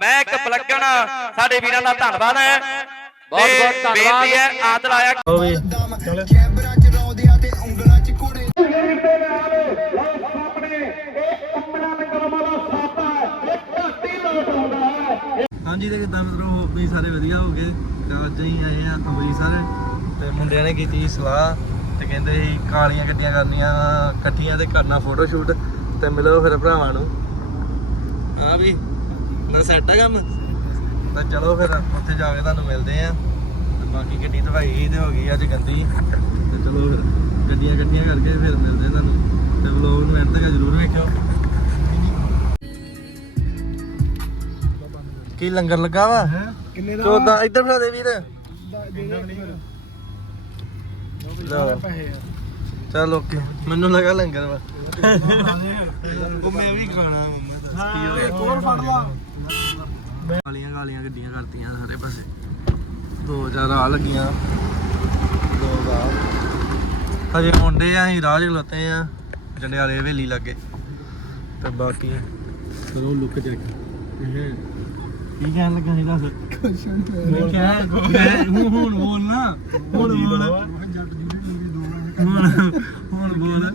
ਮੈਂ ਇੱਕ ਪਲੱਗਣ ਸਾਡੇ ਵੀਰਾਂ ਦਾ ਧੰਨਵਾਦ ਹੈ। ਬਹੁਤ- ਬਹੁਤ ਧੰਨਵਾਦ। ਬੇਨਤੀ ਹੈ ਆਦਲ ਆਇਆ ਹੋ ਵੀ। ਕੈਮਰਾ ਚ ਰੌਂਦਿਆਂ ਤੇ ਉਂਗਲਾਂ ਚ ਕੁੜੇ ਹਾਂਜੀ ਤੇ ਕਿਦਾਂ ਮਿੱਤਰੋ ਵੀ ਸਾਰੇ ਵਧੀਆ ਹੋ ਗਏ। ਤੇ ਅੱਜ ਹੀ ਆਏ ਆ ਅੰਮ੍ਰਿਤਸਰ। ਤੇ ਮੁੰਡਿਆਂ ਨੇ ਕੀਤੀ ਸਲਾਹ ਤੇ ਕਹਿੰਦੇ ਸੀ ਕਾਲੀਆਂ ਗੱਡੀਆਂ ਕਰਨੀਆਂ ਇਕੱਠੀਆਂ ਤੇ ਕਰਨਾ ਫੋਟੋ ਸ਼ੂਟ ਤੇ ਮਿਲੋ ਫਿਰ ਭਰਾਵਾਂ ਨੂੰ। ਹਾਂ ਵੀ। ਨਾ ਸੈੱਟ ਆ ਕੰਮ। ਤਾਂ ਚਲੋ ਫਿਰ ਉੱਥੇ ਜਾ ਕੇ ਤੁਹਾਨੂੰ ਮਿਲਦੇ ਆ ਤੇ ਬਾਕੀ ਗੱਡੀ ਧਵਾਈ ਤੇ ਹੋ ਗਈ ਅੱਜ ਗੰਦੀ। ਤੇ ਚਲੋ ਫਿਰ ਗੱਡੀਆਂ ਗੱਡੀਆਂ ਕਰਕੇ ਫਿਰ ਮਿਲਦੇ ਆ ਤੁਹਾਨੂੰ। ਤੇ ਵਲੋਗ ਨੂੰ ਐਂਡ ਤੱਕ ਜ਼ਰੂਰ ਵੇਖਿਓ। ਕੀ ਲੰਗਰ ਲੱਗਾ ਵਾ? ਕਿੰਨੇ ਚੋਦਾ ਇੱਧਰ ਫੜਾ ਦੇ ਵੀਰ। ਚੱਲ ਓਕੇ। ਮੈਨੂੰ ਲੱਗਾ ਲੰਗਰ ਵਾ। ਉਹ ਮੈਂ ਵੀ ਖਾਣਾ। ਕੀ ਗਿਆ? ਹੋਰ ਫੜ ਲਾ। ਗਾਲੀਆਂ ਗਾਲੀਆਂ ਗੱਡੀਆਂ ਕਰਤੀਆਂ ਸਾਰੇ ਪਾਸੇ। ਦੋ ਚਾਰ ਆ ਲੱਗੀਆਂ। ਦੋ ਗਾ ਹਜੇ ਮੁੰਡੇ ਆ ਅਸੀਂ 'ਚ ਖਲੋਤੇ ਆ। ਜੰਡਿਆਲੇ ਹਵੇਲੀ ਲੱਗੇ। ਤੇ ਬਾਕੀ ਕਰੋ ਲੁੱਕ ਚੈੱਕ ਕੀ ਕਹਿਣ ਲੱਗਾ ਸੀ ਦੱਸ? ਕੁਛ ਕਿਆ ਹੁਣ ਹੁਣ ਬੋਲ ਨਾ। ਹੁਣ ਬੋਲ। ਹੁਣ ਬੋਲ।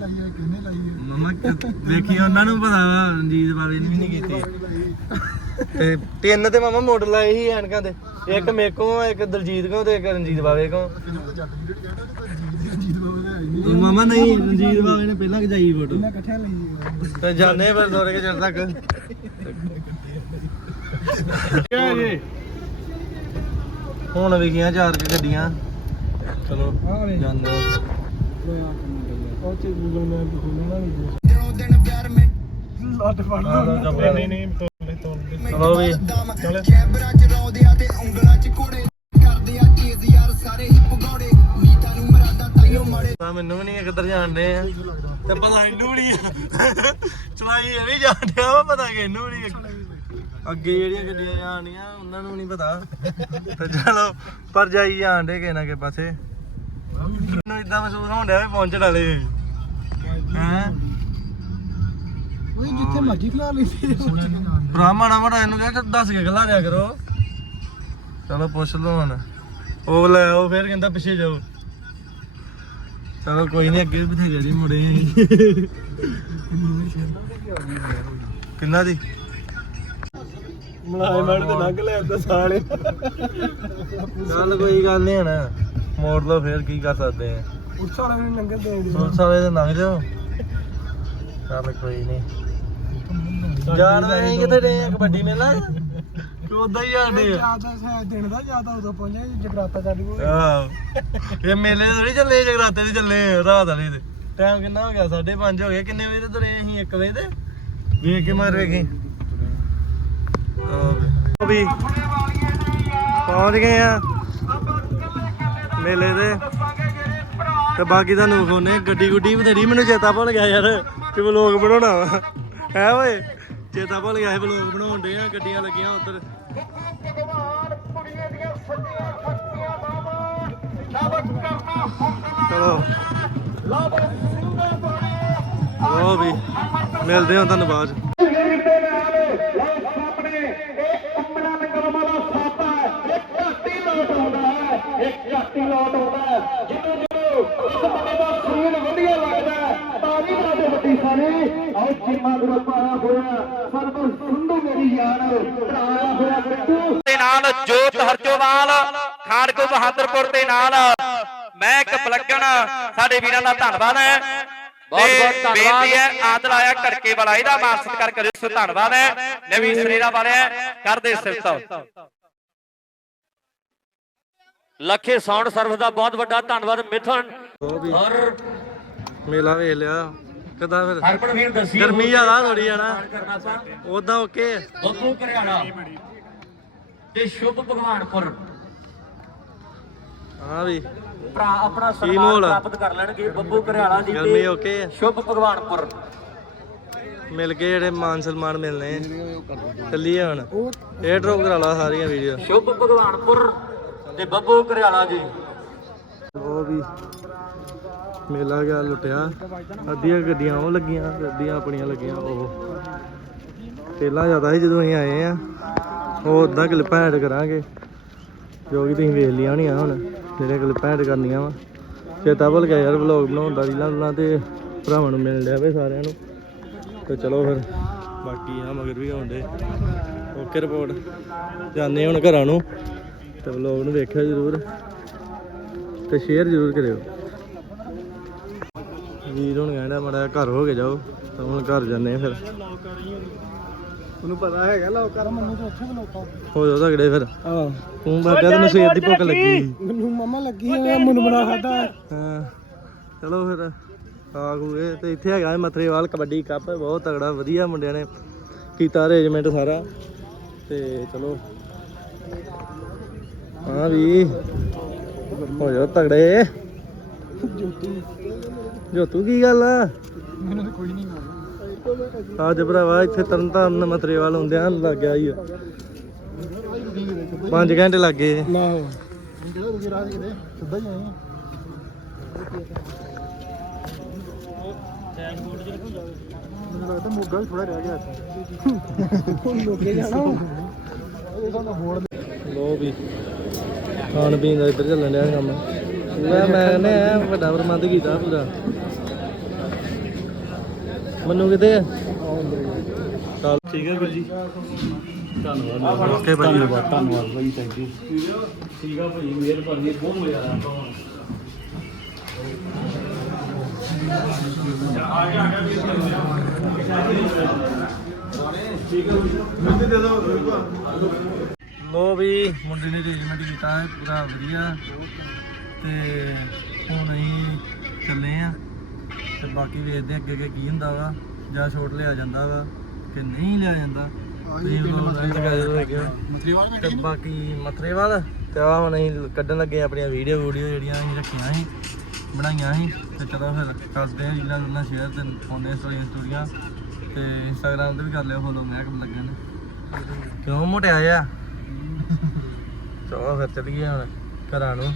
ਮਮਾ ਵੇਖੀ ਉਹਨਾਂ ਨੂੰ ਪਤਾ ਵਾ ਰਣਜੀਤ ਵੀ ਨਹੀਂ ਕੀਤੀ। ਤੇ ਤਿੰਨ ਤੇ ਮਮਾ ਮਾਡਲ ਆਏ ਸੀ ਐਨਕਾਂ ਦੇ। ਇੱਕ ਮੇਕੋ ਇੱਕ ਦਲਜੀਤ ਕੋ ਤੇ ਇੱਕ ਰਣਜੀਤ ਬਾਵੇ ਕੋ ਮਮਾ ਨਹੀਂ ਰਣਜੀਤ ਬਾਵੇ ਨੇ ਪਹਿਲਾਂ ਖਜਾਈ ਫੋਟੋ ਮੈਂ ਇਕੱਠਿਆਂ ਲਈਏ ਤੇ ਜਾਣੇ ਫਿਰ ਦੋਰੇ ਕੇ ਚਿਰ ਤੱਕ। ਹੁਣ ਵਿਖੀਆਂ ਚਾਰ ਕੁ ਗੱਡੀਆਂ। ਚਲੋ ਜਾਂਦੇ। ਉਹ ਚ ਗੂਗਲ ਮੈਪ ਖੋਲਣਾ ਨਹੀਂ ਦਿਨੋਂ ਦਿਨ ਪਿਆਰ ਮੈਂ ਲੱਟ ਫੜ ਨਹੀਂ ਨਹੀਂ ਚਲੋ ਵੀ ਕੈਮਰਾ ਚ ਰੌਂਦਿਆਂ ਤੇ ਉਂਗਲਾਂ ਚ ਕੁੜੇ ਕਰਦੇ ਆ ਤੇਜ਼ ਯਾਰ ਸਾਰੇ ਹੀ ਭਗੌੜੇ ਨੀਤਾਂ ਨੂੰ ਮਰਾਦਾ ਤਾਈਓ ਮਾੜੇ ਤਾਂ ਮੈਨੂੰ ਵੀ ਨਹੀਂ ਕਿੱਧਰ ਜਾਣਦੇ ਆ। ਤੇ ਪਤਾ ਇਹਨੂੰ ਵੀ ਨਹੀਂ ਚਲਾਈ ਇਹ ਵੀ ਜਾਣਦੇ ਆ ਪਤਾ ਕਿ ਇਹਨੂੰ ਵੀ ਨਹੀਂ ਅੱਗੇ ਜਿਹੜੀਆਂ ਗੱਡੀਆਂ ਜਾਣੀਆਂ ਉਹਨਾਂ ਨੂੰ ਨਹੀਂ ਪਤਾ। ਤੇ ਚਲੋ ਪਰ ਜਾਈ ਜਾਣਦੇ ਕਿਸੇ ਨਾ ਕਿਸੇ ਪਾਸੇ। ਮੈਨੂੰ ਇਦਾਂ ਮਹਿਸੂਸ ਹੋਣ ਡਿਆ ਵੀ ਪਹੁੰਚ ਡਾਲੇ ਹੈ? ਓਏ ਜਿੱਥੇ ਮਰਜ਼ੀ ਖਲਾ ਲੈਂਦੇ ਭਰਾ ਮਾੜਾ ਮਾੜਾ ਇਹਨੂੰ ਕਹਿ ਦੱਸ ਕੇ ਖਲਾ ਦਿਆ ਕਰੋ। ਚਲੋ ਪੁੱਛ ਲਓ ਹੁਣ। ਉਹ ਲੈ ਉਹ ਫਿਰ ਕਹਿੰਦਾ ਪਿੱਛੇ ਜਾਓ। ਚਲੋ ਕੋਈ ਨਹੀਂ ਅੱਗੇ ਵੀ ਬਥੇਰੇ ਜੀ ਮੁੜੇ ਅਸੀਂ ਕਿੰਨਾ ਦੀ? ਮਲਾਏ ਮੜ ਤੇ ਲੰਘ ਲੈ ਅੱਦਾ ਸਾਲੇ ਚੱਲ ਕੋਈ ਗੱਲ ਨਹੀਂ ਹਣ। ਮੋੜ ਲਓ ਫੇਰ ਕੀ ਕਰ ਸਕਦੇ ਆ। ਉਸ ਵਾਲੇ ਨੇ ਦੇ ਪੁਲਿਸ ਵਾਲੇ ਦੇ ਲੰਘ ਜਾਓ। ਚੱਲ ਕੋਈ ਨਹੀਂ ਜਾਣ ਵੇ ਅਸੀਂ ਕਿੱਥੇ ਰਹੇ ਆ ਕਬੱਡੀ ਮੇਲਾ? ਕਿ ਉਦਾਂ ਹੀ ਜਾਂਦੇ ਆ? ਜ਼ਿਆਦਾ ਸ਼ਾਇਦ ਦਿਨ ਦਾ ਜ਼ਿਆਦਾ ਉਦੋਂ ਪਹੁੰਚਿਆ ਜਗਰਾਤਾ ਚੱਲ ਗਈ ਆਹ। ਇਹ ਮੇਲੇ ਥੋੜੀ ਚੱਲੇ ਜਗਰਾਤੇ ਦੇ ਚੱਲੇ ਆ, ਰਾਤ ਵਾਲੇ ਦੇ ਟਾਈਮ ਕਿੰਨਾ ਹੋ ਗਿਆ? 5:30 ਹੋ ਗਏ। ਕਿੰਨੇ ਵਜੇ ਤੇ ਤੁਰੇ ਅਸੀਂ? 1 ਵਜੇ ਤੇ? ਵੇਖ ਕੇ ਮਾਰ ਵੇਖੀ ਉਹ ਵੀ ਪਹੁੰਚ ਗਏ ਆ। ਮੇਲੇ ਦੇ ਤੇ ਬਾਕੀ ਤੁਹਾਨੂੰ ਵਿਖਾਉਨੇ ਗੱਡੀ ਗੁੱਡੀ ਬਥੇਰੀ। ਮੈਨੂੰ ਚੇਤਾ ਭੁੱਲ ਗਿਆ ਯਾਰ। ਕਿ ਵਲੋਗ ਬਣਾਉਣਾ ਵਾ? ਹੈ ਓਏ? ਚੇਤਾ ਭੁੱਲ ਗਿਆ ਸੀ ਵਲੋਗ ਬਣਾਉਣ ਦੇ ਆ, ਗੱਡੀਆਂ ਲੱਗੀਆਂ ਉੱਧਰ। ਚਲੋ। ਉਹ ਵੀ, ਮਿਲਦੇ ਹਾਂ ਤੁਹਾਨੂੰ ਬਾਅਦ 'ਚ। ਦੇ ਨਾਲ ਜੋਤ ਹਰਚੋਵਾਲ ਖਾੜਕੋ ਬਹਾਦਰਪੁਰ ਦੇ ਨਾਲ। ਮੈਂ ਇੱਕ ਪਲੱਗਣ ਸਾਡੇ ਵੀਰਾਂ ਦਾ ਧੰਨਵਾਦ ਹੈ। ਬਹੁਤ- ਬਹੁਤ ਧੰਨਵਾਦ। ਬੇਨਤੀ ਹੈ ਆਦਲ ਆਇਆ ਘੜਕੇ ਵਾਲਾ ਇਹਦਾ ਮਾਨ ਸਤਿਕਾਰ ਕਰਿਓ ਸੋ ਧੰਨਵਾਦ ਹੈ। ਨਵੀਂ ਸਰੀਰਾ ਵਾਲਿਆ ਕਰਦੇ ਸਿਫਤ ਲੱਖੇ ਸਾਊਂਡ ਸਰਵਿਸ ਦਾ ਬਹੁਤ ਵੱਡਾ ਧੰਨਵਾਦ ਮਿਥਨ। ਔਰ ਮੇਲਾ ਵੇਖ ਲਿਆ। ਕਿਦਾਂ ਫਿਰ? ਹਰਪਨ ਵੀਰ ਦੱਸੀ ਗਰਮੀ ਜ਼ਿਆਦਾ ਥੋੜੀ ਆ ਨਾ। ਕਰਨਾ ਪਾ ਉਦਾਂ ਓਕੇ। ਬੱਬੂ ਘਰਿਆਲਾ ਤੇ ਸ਼ੁਭ ਭਗਵਾਨਪੁਰ। ਹਾਂ ਵੀ। ਭਰਾ ਆਪਣਾ ਸਨਮਾਨ? ਪ੍ਰਾਪਤ ਕਰ ਲੈਣਗੇ ਬੱਬੂ ਘਰਿਆਲਾ ਜੀ ਗਰਮੀ ਓਕੇ? ਸ਼ੁਭ ਭਗਵਾਨਪੁਰ। ਮਿਲ ਕੇ ਜਿਹੜੇ ਮਾਨ ਸਨਮਾਨ ਮਿਲਨੇ ਚੱਲੀਏ ਹੁਣ। ਇਹ ਡਰੋਪ ਕਰਾ ਲਾ ਸਾਰੀਆਂ ਵੀਡੀਓ ਸ਼ੁਭ ਭਗਵਾਨਪੁਰ ਤੇ ਬੱਬੂ ਘਰਿਆਲਾ ਜੀ। ਉਹ ਵੀ ਮੇਲਾ ਗਿਆ, ਲੁੱਟਿਆ। ਅੱਧੀਆਂ ਗੱਡੀਆਂ ਉਹ ਲੱਗੀਆਂ, ਅੱਧੀਆਂ ਆਪਣੀਆਂ ਲੱਗੀਆਂ, ਉਹ। ਤੇਲਾ ਜ਼ਿਆਦਾ ਸੀ ਜਦੋਂ ਅਸੀਂ ਆਏ ਆ। ਉਹ ਉਦਾਂ ਕਲਿੱਪਾਂ ਐਡ ਕਰਾਂਗੇ, ਜੋ ਕਿ ਤੁਸੀਂ ਵੇਖ ਲਿਆ ਹੋਣੀਆਂ ਹੁਣ ਜਿਹੜੇ ਕਲਿੱਪਾਂ ਐਡ ਕਰਨੀਆਂ ਵਾ। ਚੇਤਾ ਭੁੱਲ ਗਿਆ ਯਾਰ ਵਲੌਗ ਬਣਾਉਂਦਾ ਰੀਲਾਂ ਰੂਲਾਂ ਤੇ ਭਰਾਵਾਂ ਨੂੰ ਮਿਲ ਲਿਆ ਵੇ ਸਾਰਿਆਂ ਨੂੰ। ਤੇ ਚਲੋ ਫਿਰ, ਬਾਕੀ ਆ, ਮਗਰ ਵੀ ਆਉਂਦੇ। ਓਕੇ ਰਿਪੋਰਟ ਜਾਂਦੇ ਹੁਣ ਘਰਾਂ ਨੂੰ, ਤੇ ਵਲੌਗ ਨੂੰ ਵੇਖਿਓ ਜ਼ਰੂਰ। ਤੇ ਸ਼ੇਅਰ ਜ਼ਰੂਰ ਕਰਿਓ। ਵੀਰ ਹੁਣ ਕਹਿੰਦਾ ਮੜਾ ਘਰ ਹੋ ਕੇ ਜਾਓ ਤਾਂ ਹੁਣ ਘਰ ਜਾਂਦੇ ਆ ਫਿਰ। ਉਹਨੂੰ ਪਤਾ ਹੈਗਾ ਲੋਕਾਂ ਮੈਨੂੰ ਤਾਂ ਉੱਥੇ ਵੀ ਲੋਕਾਂ ਹੋ ਜਾਓ ਤਗੜੇ ਫਿਰ। ਹਾਂ ਤੂੰ ਬਾਬਿਆ ਤੈਨੂੰ ਸਵੇਰ ਦੀ ਭੁੱਖ ਲੱਗੀ। ਮੈਨੂੰ ਮਮਾ ਲੱਗੀ ਹੈ ਮੁਨਮਣਾ ਖਾਦਾ ਹਾਂ। ਚਲੋ ਫਿਰ ਆ ਗਏ। ਤੇ ਇੱਥੇ ਹੈਗਾ ਮਥਰੇਵਾਲ ਕਬੱਡੀ ਕੱਪ ਬਹੁਤ ਤਗੜਾ ਵਧੀਆ ਮੁੰਡਿਆਂ ਨੇ ਕੀਤਾ ਅਰੇਂਜਮੈਂਟ ਸਾਰਾ। ਤੇ ਚਲੋ। ਹਾਂ ਵੀ। ਹੋ ਜਾਓ ਤਗੜੇ। ਜੋਤੀ। ਕੀ ਗੱਲ ਆ? ਮੈਨੂੰ ਤਾਂ ਕੋਈ ਨਹੀਂ ਮਾਰਦਾ। ਅੱਜ ਭਰਾਵਾ ਇੱਥੇ ਤਰਨਤਾਰਨ ਮਥਰੇਵਾਲ ਹੁੰਦਿਆਂ ਲੱਗ ਗਿਆ ਹੀ 5 ਘੰਟੇ ਲੱਗ ਗਏ। ਨਾ ਜਿਹੜਾ ਦੂਜੇ ਰਾਹ ਕਿਤੇ ਸਿੱਧਾ ਹੀ ਆਏ ਮੈਨੂੰ ਲੱਗਦਾ ਮੋਗਾ ਵੀ ਥੋੜਾ ਰਹਿ ਗਿਆ ਹੁਣ ਲੋਕੇ ਜਾਣਾ। ਇਹ ਸਾਨੂੰ ਹੋਰ ਲੋ ਵੀ। ਖਾਣ ਪੀਣ ਦਾ ਇੱਧਰ ਚੱਲਣ ਡਿਆ ਕੰਮ। ਮੈਂ ਮੈਂ ਨੇ ਵੱਡਾ ਪ੍ਰਬੰਧ ਕੀਤਾ ਪੂਰਾ। ਮੈਨੂੰ ਕਿਤੇ ਆ? ਚੱਲ ਠੀਕ ਹੈ ਵੀਰ ਜੀ। ਧੰਨਵਾਦ। ਓਕੇ ਭਾਈ। ਧੰਨਵਾਦ ਧੰਨਵਾਦ ਭਾਈ ਥੈਂਕ ਯੂ ਠੀਕ ਆ ਭਾਈ ਮਿਹਰਬਾਨੀ ਬਹੁਤ ਮਜ਼ਾ ਆਇਆ ਲੋ ਵੀ ਮੁੰਡੇ ਨੇ ਅਰੇਂਜਮੈਂਟ ਕੀਤਾ ਹੈ ਪੂਰਾ ਵਧੀਆ। ਤੇ ਹੁਣ ਅਸੀਂ ਚੱਲੇ ਆ ਤੇ ਬਾਕੀ ਵੇਖਦੇ ਹਾਂ ਅੱਗੇ ਅੱਗੇ ਕੀ ਹੁੰਦਾ ਵਾ ਜਾਂ ਛੋਟ ਲਿਆ ਜਾਂਦਾ ਵਾ ਕਿ ਨਹੀਂ ਲਿਆ ਜਾਂਦਾ। ਤੁਸੀਂ ਲੋਕ ਲਗਾ ਤੇ ਬਾਕੀ ਮਥਰੇਵਾਲ ਤੇ ਆ ਹੁਣ ਅਸੀਂ ਕੱਢਣ ਲੱਗੇ ਆਂ ਆਪਣੀਆਂ ਵੀਡੀਓ ਵੀਡੀਓ ਜਿਹੜੀਆਂ ਅਸੀਂ ਰੱਖੀਆਂ ਸੀ ਬਣਾਈਆਂ ਸੀ। ਤੇ ਚਲੋ ਫਿਰ ਕਰਦੇ ਆ ਰੀਲਾਂ ਰੂਲਾਂ ਸ਼ੇਅਰ ਤੇ ਪਾਉਂਦੇ ਸਟੋਰੀਆਂ ਸਟੋਰੀਆਂ। ਤੇ ਇੰਸਟਾਗ੍ਰਾਮ ਤੇ ਵੀ ਕਰ ਲਿਓ ਫੋਲੋ ਮੈਂ ਕੰਮ ਲੱਗਣ ਕਿਉਂ ਮੋਟਿਆ ਆ ਚਲੋ ਫਿਰ ਚੱਲੀਏ ਹੁਣ ਘਰਾਂ ਨੂੰ।